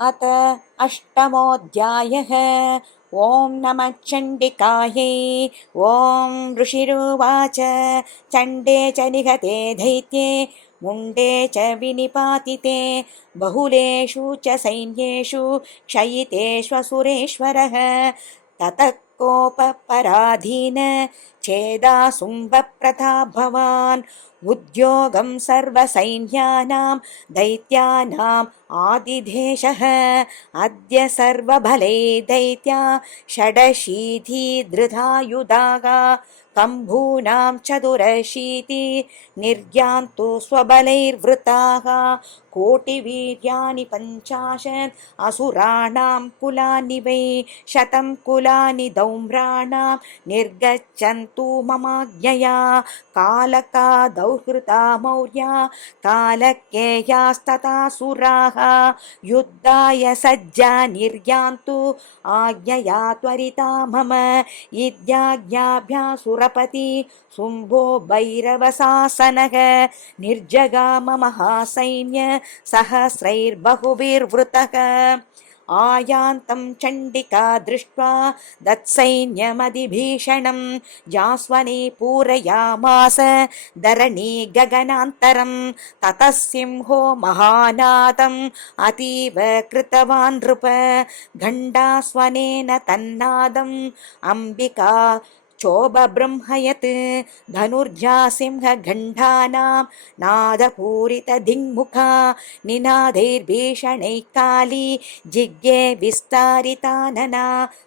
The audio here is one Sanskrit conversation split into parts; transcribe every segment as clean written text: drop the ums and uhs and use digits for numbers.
अथ अष्टमोऽध्यायः। ॐ नमः चण्डिकायै। ॐ ऋषिरुवाच। चण्डे च निहते दैत्ये मुण्डे च विनिपातिते बहुलेषु च सैन्येषु क्षयितेष्वसुरेश्वरः ततः कोपपराधीन छेदासुम्बप्रतापवान् उद्योगं सर्वसैन्यानां दैत्यानाम् आदिदेशः अद्य सर्वबलै दैत्या षडशीतिधृतायुधाः कम्भूनां चतुरशीति निर्यान्तु स्वबलैर्वृताः कोटिवीर्याणि 50 असुराणां कुलानि वै 100 कुलानि दौम्राणां निर्गच्छन्तु ममाज्ञया कालकादौ हृता मौर्या कालकेयास्तथासुराः युद्धाय सज्जा निर्यान्तु आज्ञया त्वरिता मम इत्याज्ञाभ्यासुरपति शुम्भो भैरवशासनः निर्जगाम महासैन्य सहस्रैर्बहुभिर्वृतः आयान्तं चण्डिका दृष्ट्वा दत्सैन्यमधिभीषणं जास्वने पूरयामास धरणी गगनान्तरं ततः सिंहो महानादम् अतीव कृतवान् नृप घण्टास्वनेन तन्नादम् अम्बिका चोबबृंहयत् धनुर्जा सिंहघण्टानां नादपूरितधिङ्मुखा निनादैर्भीषणैः काली जिज्ञे विस्तारितानना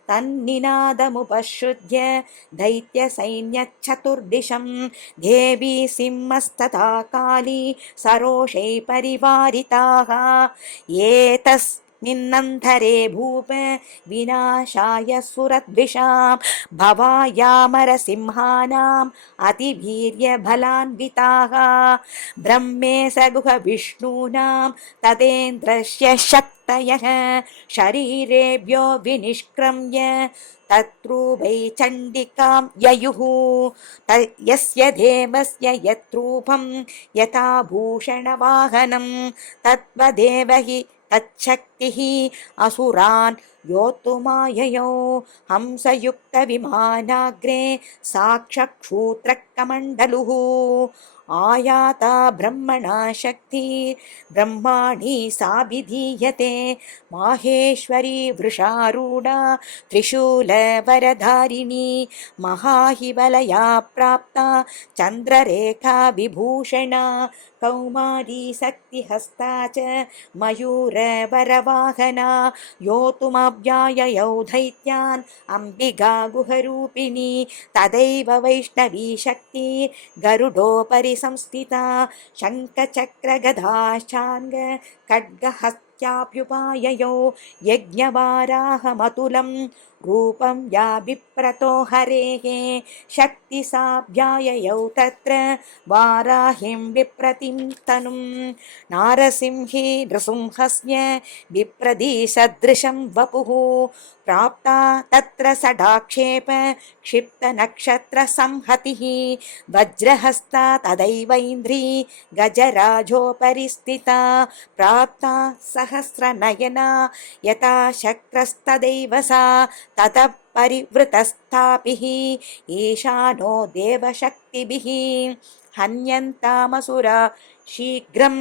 तन्निनादमुपश्रुत्य दैत्यसैन्यचतुर्दिशं देवी सिंहस्तथा काली सरोषैः परिवारिताः एतस्मिन्नन्तरे भूप विनाशाय सुरद्विषां भवायामरसिंहानाम् अतिवीर्यबलान्विताः ब्रह्मे सगुहविष्णूनां ततेन्द्रस्य शक्तयः शरीरेभ्यो विनिष्क्रम्य तत्रूपै चण्डिकां ययुः यस्य देवस्य यत्रूपं यथा भूषणवाहनं तद्वदेव हि तच्छक्तिः असुरान् योद्धुमाययौ हंसयुक्तविमानाग्रे साक्षक्षूत्रकमण्डलुः आयाता ब्रह्मणा शक्तिर्ब्रह्माणि साभिधीयते माहेश्वरी वृषारूढा त्रिशूलवरधारिणी महाहिबलया प्राप्ता चन्द्ररेखा विभूषणा कौमारी शक्तिहस्ता च मयूरवरवाहना योतुमव्याययौ दैत्यान् अम्बिका गुहरूपिणी तदैव वैष्णवी शक्ति गरुडोपरि संस्थिता शङ्खचक्रगदाश्चाङ्ग खड्गहस्त्याभ्युपाययौ यज्ञवाराहमतुलं रूपं या विप्रतो हरेः शक्तिसाभ्याययौ तत्र वाराहिं विप्रतिं तनुं नारसिंही नृसिंहस्य विप्रदिसदृशं वपुः प्राप्ता तत्र सडाक्षेप क्षिप्तनक्षत्रसंहतिः वज्रहस्ता तदैवैन्द्री गजराजोपरि स्थिता प्राप्ता सहस्रनयना यथा शक्रस्तदैव सा ततः परिवृतस्थापिः ईशानो देवशक्तिभिः हन्यन्तामसुरा शीघ्रं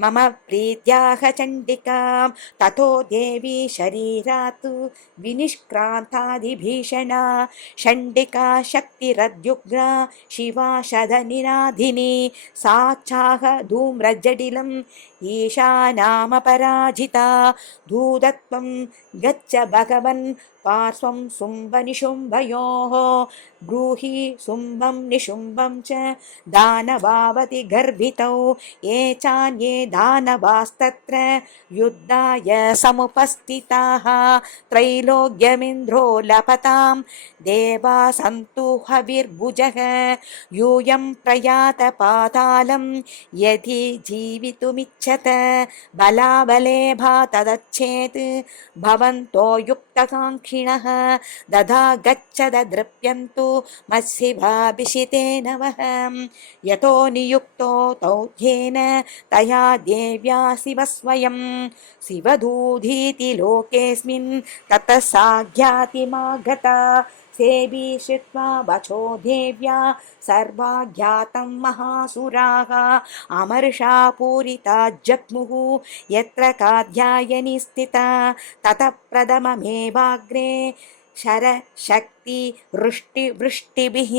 मम प्रीत्याह चण्डिकां ततो देवी शरीरात् विनिष्क्रान्तादिभीषणा चण्डिका शक्तिरद्युग्रा शिवा शतनिनादिनी सा चाह धूम्रजटिलम् ईशानामपराजिता धूतत्वं गच्छ भगवन् पार्श्वं शुम्भनिशुम्भयोः ब्रूहि शुम्भं निशुम्भं च दानवावति गर्भितौ ये चान्ये दानवास्तत्र युद्धाय समुपस्थिताः त्रैलोक्यमिन्द्रो लभतां देवा सन्तु हविर्भुजः यूयं प्रयात पातालं यदि जीवितुमिच्छत बलाबलेभा तदच्छेत् भवन्तो युक्तकाङ्क्षिणः दधा गच्छद दृप्यन्तु मत्सिभाभिषिते तेन वः यतो नियुक्तो तौध्येन तया देव्या शिव स्वयं शिवदूधीति लोकेऽस्मिन् ततः सा ज्ञातिमागता सेवी श्रुत्वा वचो देव्या सर्वा ज्ञातं महासुराः अमर्षा पूरिता जग्मुः यत्र कात्यायनी स्थिता ततः प्रथममेवाग्रे शरशक्ति वृष्टिभिः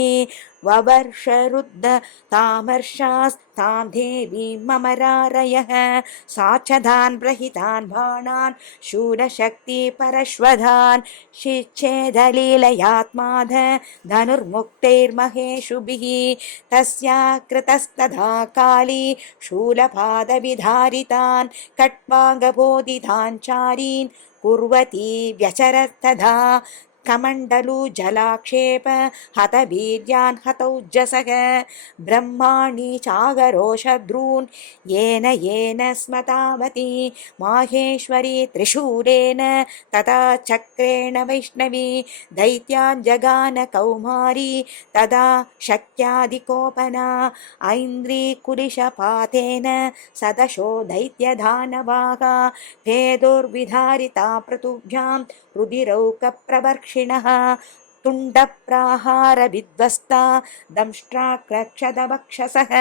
ववर्षरुद्ध तामर्षास्तां देवीममरारयः सा च तान् प्रहितान् बाणान् शूरशक्ति परश्वधान् शिच्छेदलीलयात्माद धनुर्मुक्तैर्महेषुभिः तस्या कृतस्तथा काली शूलपादविधारितान् कट्वाङ्गबोधितान् चारीन् कुर्वती व्यचरत्तदा कमण्डलु जलाक्षेप हतवीर्यान् हतौजसः ब्रह्माणि चागरोषद्रून् येन स्मतावती माहेश्वरी त्रिशूलेन तथा चक्रेण वैष्णवी दैत्यान् जगान कौमारी तदा शक्त्यादिकोपना ऐन्द्रीकुलिशपातेन सदशो दैत्यदानवाः भेदुर्विधारिता पृथुभ्यां रुधिरौकप्रवर्षिणः तुण्डप्राहारविध्वस्ता दंष्ट्राक्रक्षदवक्षसः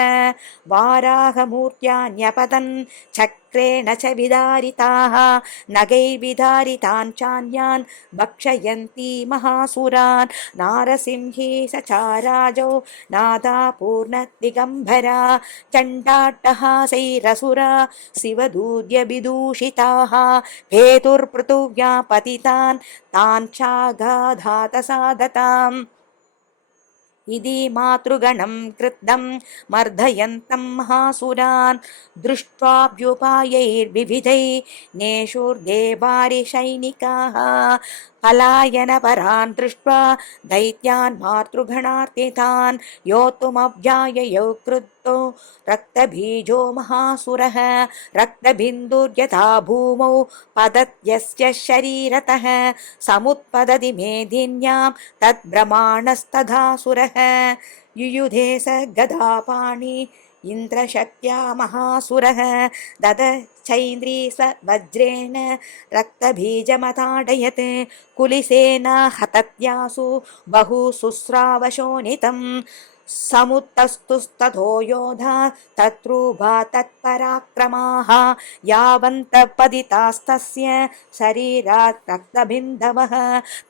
वाराहमूर्त्या न्यपतन् चक्रेण च विदारिताः नगैर्विदारितान् चान्यान् भक्षयन्ती महासुरान् नारसिंही सचाराजौ नादा पूर्णदिगम्बरा चण्डाट्टहासैरसुरा शिवदूर्यविदूषिताः भेतुर्पृथिव्या पतितान् तान् चागाधातसादताम् इति मातृगणं कृतं मर्दयन्तं महासुरान् दृष्ट्वाभ्युपायैर्विविधैः नेषुर्देवारिसैनिकाः पलायनपरान् दृष्ट्वा दैत्यान् मातृगणार्तितान् योतुमव्याययौ क्रुद्धो रक्तबीजो महासुरः रक्तबिन्दुर्यथा भूमौ पतत्यस्य शरीरतः समुत्पतति मेदिन्यां तद्ब्रह्माणस्तथासुरः युयुधे स गदापाणि इन्द्रशक्त्या महासुरः ददश्चैन्द्री स वज्रेण रक्तबीजमताडयत् कुलिसेना हतत्यासु बहु शुश्रावशोणितम् समुत्तस्तुस्ततो योधा तत्रूभा तत्पराक्रमाः यावन्तः पतितास्तस्य शरीरात् रक्तबिन्दवः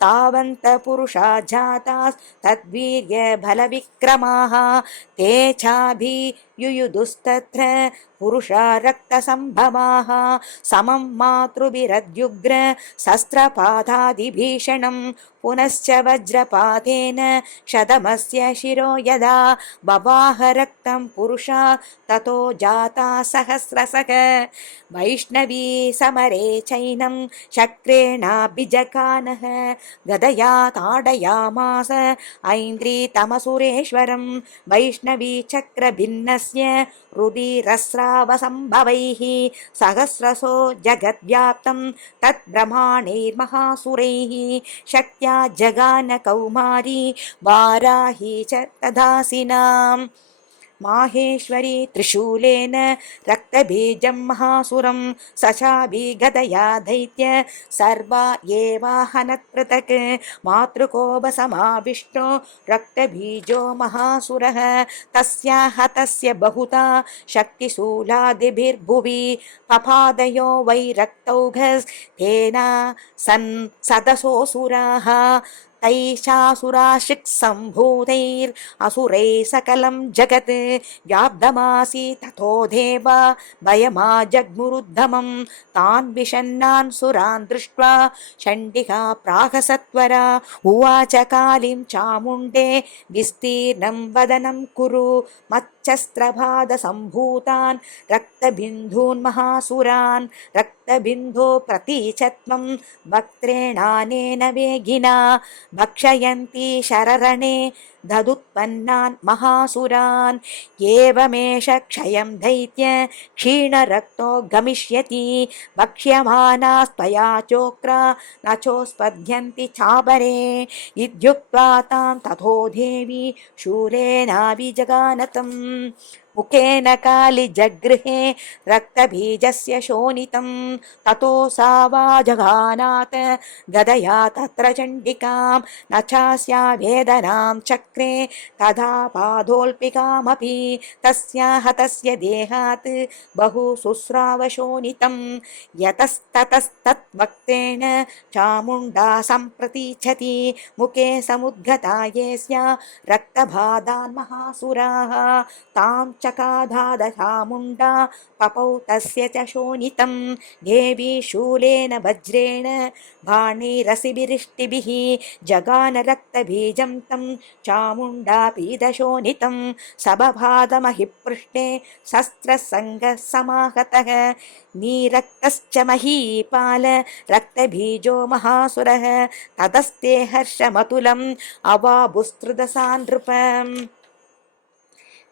तावन्तः पुरुषा जातास्तद्वीर्यबलविक्रमाः ते चाभियुयुधुस्तत्र पुरुषा रक्तसम्भवाः समं मातृभिरद्युग्र शस्त्रपातादिभीषणं पुनश्च वज्रपातेन शतमस्य शिरो यदा बवाह रक्तं पुरुषा ततो जाता सहस्रशः वैष्णवी समरे चैनं शक्रेणाभिजगानः गदया ताडयामास ऐन्द्रीतमसुरेश्वरं वैष्णवी चक्रभिन्नस्य रुधिरस्रावसम्भवैः सहस्रशो जगद्व्याप्तं तद्ब्रह्माणैर्महासुरैः शक्त्या जगान कौमारी वाराही च तदासिनाम् माहेश्वरी त्रिशूलेन रक्तबीजं महासुरं सचाभिगदया दैत्य सर्वा एवाहनत्पृथक् मातृकोपसमाविष्टो रक्तबीजो महासुरः तस्या हतस्य बहुता शक्तिशूलादिभिर्भुवि पपादयो वै रक्तौघस्तेन सन् सदसोऽसुराः तैषासुराशिक्सम्भूतैरसुरैः सकलं जगत् व्याप्तमासी ततो देवा भयमाजग्मुरुद्धमं तान् विषण्णान् सुरान् दृष्ट्वा चण्डिका प्राहसत्वरा उवाच कालीं चामुण्डे विस्तीर्णं वदनं कुरु मच्चस्त्रपादसम्भूतान् रक्तबिन्धून् महासुरान् रक्तबिन्धो प्रतीचत्वं वक्त्रेणानेन वेगिना भक्षयन्ती शररणे ददुत्पन्नान् महासुरान् एवमेष क्षयं दैत्य क्षीणरक्तो गमिष्यति भक्ष्यमानास्त्वया चोक्रा न चोत्पद्यन्ति चापरे इत्युक्त्वा तां ततो देवी शूलेनाभिजगानतम् मुखेन कालिजगृहे रक्तबीजस्य शोणितं ततो सा वा जघानात् गदया तत्र चण्डिकां न चास्या वेदनां चक्रे तदा पादोल्पिकामपि तस्याः तस्य देहात् बहु शुश्रावशोणितं यतस्ततस्तद्वक्तेन चामुण्डा सम्प्रतीच्छति मुखे समुद्गता येस्या रक्तबाधान् महासुराः तां चकाधादशामुण्डा पपौ तस्य च शोणितं देवी शूलेन वज्रेण बाणैरसिभिरिष्टिभिः जगान रक्तबीजं तं चामुण्डा पीदशोणितं सबभादमहिपृष्ठे शस्त्रसङ्गः समाहतः नीरक्तश्च महीपाल रक्तबीजो महासुरः ततस्ते हर्षमतुलम् अवाबुस्त्रुदसा नृपम्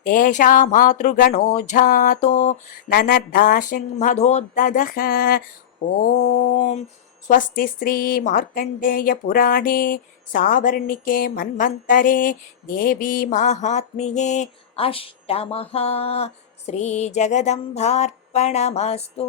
तेषा मातृगणो जातो ननर्दासिंहमधोदधः ॐ स्वस्ति श्री मार्कण्डेय पुराणे सावर्णिके मन्वन्तरे देवी माहात्म्ये अष्टमः श्री जगदम्बार्पणमस्तु।